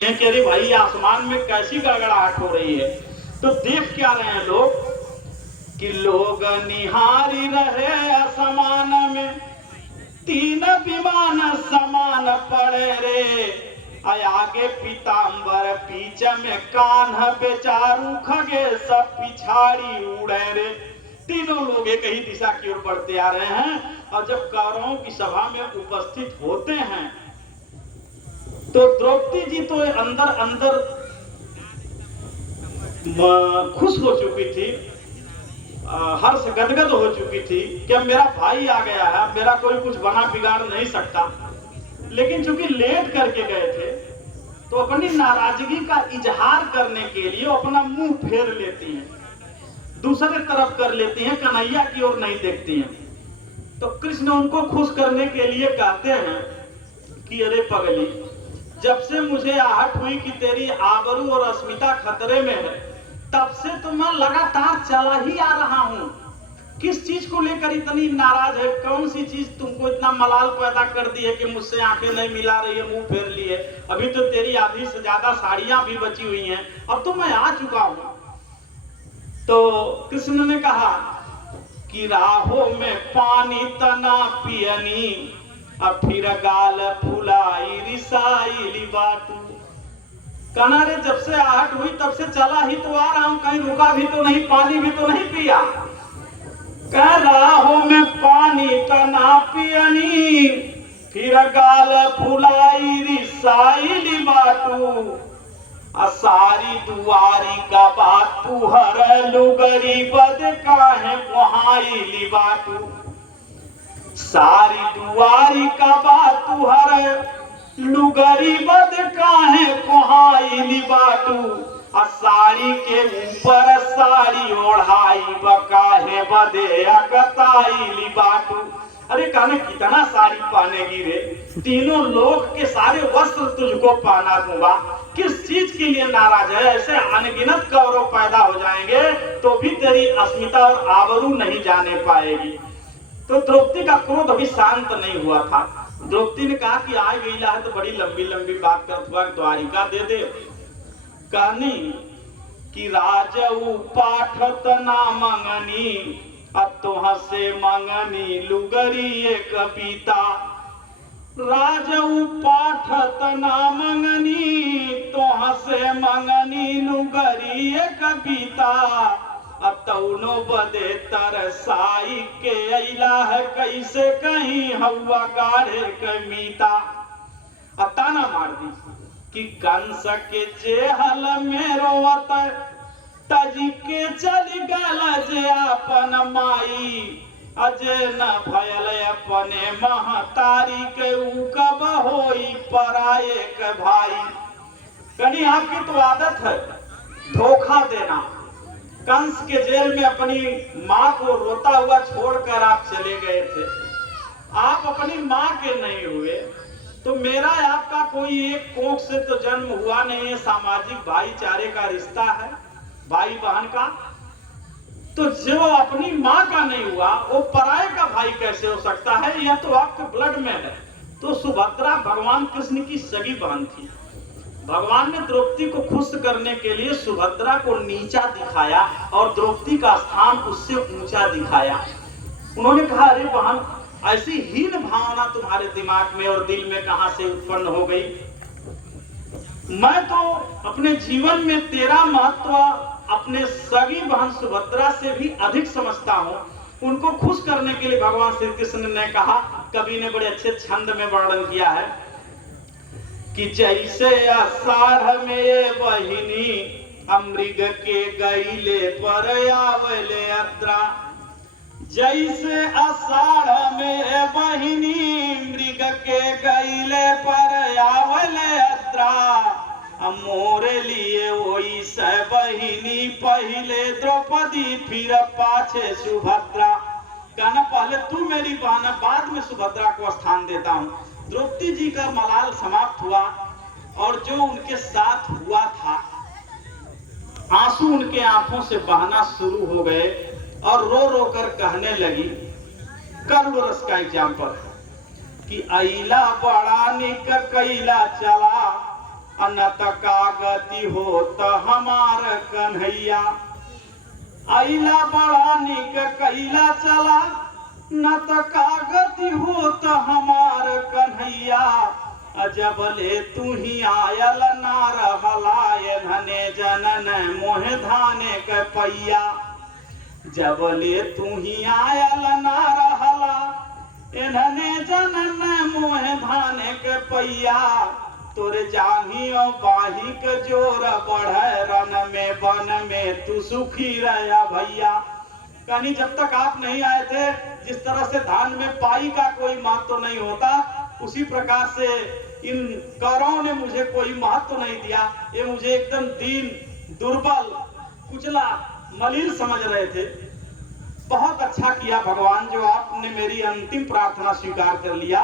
कि अरे भाई आसमान में कैसी गड़गड़ाहट हो रही है। तो देख क्या रहे हैं लोग कि लोग निहारी रहे आसमान में, तीन विमान समान पड़े रे। आगे पीताम्बर पीछे में कान्ह बेचारू खगे सब पिछाड़ी उड़े रे। तीनों लोग एक ही दिशा की ओर बढ़ते आ रहे हैं और जब कौरवों की सभा में उपस्थित होते हैं तो द्रौपदी जी तो अंदर अंदर खुश हो चुकी थी, हर्ष गदगद हो चुकी थी कि अब मेरा भाई आ गया है, मेरा कोई कुछ बना बिगाड़ नहीं सकता। लेकिन चूंकि लेट करके गए थे तो अपनी नाराजगी का इजहार करने के लिए अपना मुंह फेर लेती हैं, दूसरे तरफ कर लेती हैं, कन्हैया की ओर नहीं देखती हैं। तो कृष्ण उनको खुश करने के लिए कहते हैं कि अरे पगली, जब से मुझे आहट हुई कि तेरी आबरू और अस्मिता खतरे में है, तब से तो मैं लगातार चला ही आ रहा हूं। किस चीज को लेकर इतनी नाराज है? कौन सी चीज तुमको इतना मलाल पैदा कर दी है कि मुझसे आंखें नहीं मिला रही है, मुंह फेर ली है? अभी तो तेरी आधी से ज्यादा साड़ियां भी बची हुई हैं, अब तो मैं आ चुका हूं। तो कृष्ण ने कहा कि राहों में पानी तना पियनी, अब फिर गाल फुलाई रिसाई बाटू। कहना रे, जब से आहट हुई तब से चला ही तो आ रहा हूं, कहीं रुका भी तो नहीं, पानी भी तो नहीं पिया। कह राहों में पानी तना पियनी, फिर गाल फुलाई रिसाई बाटू। सारी दुआरी का बात तू हर लुगरी बद काहे कुहाई बाटू। सारी दुआरी का बात तू हर लुगरी बद काहे कुहाई बाटू। साड़ी के ऊपर साड़ी ओढ़ाई बकाहे बदे अकताई बाटू। अरे कहने कितना साड़ी पहनेगी रे, तीनों लोक के सारे वस्त्र तुझको पहना दूंगा। किस चीज के लिए नाराज है? ऐसे अनगिनत कौरव पैदा हो जाएंगे तो भी तेरी अस्मिता और आबरू नहीं जाने पाएगी। तो द्रौपदी का क्रोध अभी शांत नहीं हुआ था। द्रौपदी ने कहा कि आ गईला है तो बड़ी लंबी लंबी बात कर, द्वारिका दे दे। कहनी कि राजऊ पाठत ना मंगनी, अब तो हसे मंगनी लुगरी एक कविता। राजऊ पाठत ना मंगनी, तो हसे मंगनी लुगरी एक कविता। अब तौनो बदे तरसाई के अइला है, कैसे कहीं हवा गाढ़े कमीता। अब ताना मार दी कि कंस के जेहल में रोवत, तजी के चली गल जे अपन माई। अजे न भयल अपने महतारी के ऊ कब होई पराये के भाई। कहीं आपकी तो आदत है धोखा देना। कंस के जेल में अपनी माँ को रोता हुआ छोड़कर आप चले गए थे, आप अपनी माँ के नहीं हुए। तो मेरा आपका कोई एक कोख से तो जन्म हुआ नहीं है, सामाजिक भाईचारे का रिश्ता है भाई बहन का। तो जो अपनी माँ का नहीं हुआ वो पराये का भाई कैसे हो सकता है? यह तो आपके ब्लड में है। तो सुभद्रा भगवान कृष्ण की सगी बहन थी। भगवान ने द्रौपदी को खुश करने के लिए सुभद्रा को नीचा दिखाया और द्रौपदी का स्थान उससे ऊंचा दिखाया। उन्होंने कहा, अरे बहन, ऐसी हीन भावना तुम्हारे दिमाग में और दिल में कहां से उत्पन्न हो गई? मैं तो अपने जीवन में तेरा महत्व अपने सगी बहन सुभद्रा से भी अधिक समझता हूं। उनको खुश करने के लिए भगवान श्री कृष्ण ने कहा, कवि ने बड़े अच्छे छंद में वर्णन किया है कि जैसे आषाढ़ में बहिनी अमृग के गईले पर आवले अद्रा। जैसे आषाढ़ में बहिनी मृग के गईले पर आवले अद्रा। मोरे लिए वही से बहिनी पहले द्रौपदी फिर पाछे सुभद्रा। कहना पहले तू मेरी बहन, बाद में सुभद्रा को स्थान देता हूं। द्रौपदी जी का मलाल समाप्त हुआ और जो उनके साथ हुआ था, आंसू उनके आंखों से बहना शुरू हो गए और रो रो कर कहने लगी। करुण रस का एग्जाम्पल कि अइला बड़ा निक कैला चला, अनत का गति हो त हमार कन्हैया। आइला बड़ा निक कैला चला, न त का गति हो त हमार कन्हैया। अजबले तू ही आयल ना रहला, धने जनन मोह धाने के पैया। जबले तू ही आयल ना रहला, धने जनन मोह धाने के पैया। तोरे जाही और बाही के जोर बढ़े, रन में वन में तू सुखी रहा भैया। कहीं जब तक आप नहीं आए थे, जिस तरह से धान में पाई का कोई महत्व नहीं होता, उसी प्रकार से इन कौरवों ने मुझे कोई महत्व नहीं दिया। ये मुझे एकदम दीन, दुर्बल, कुचला, मलिन समझ रहे थे। बहुत अच्छा किया भगवान जो आपने मेरी अंतिम प्रार्थना स्वीकार कर लिया।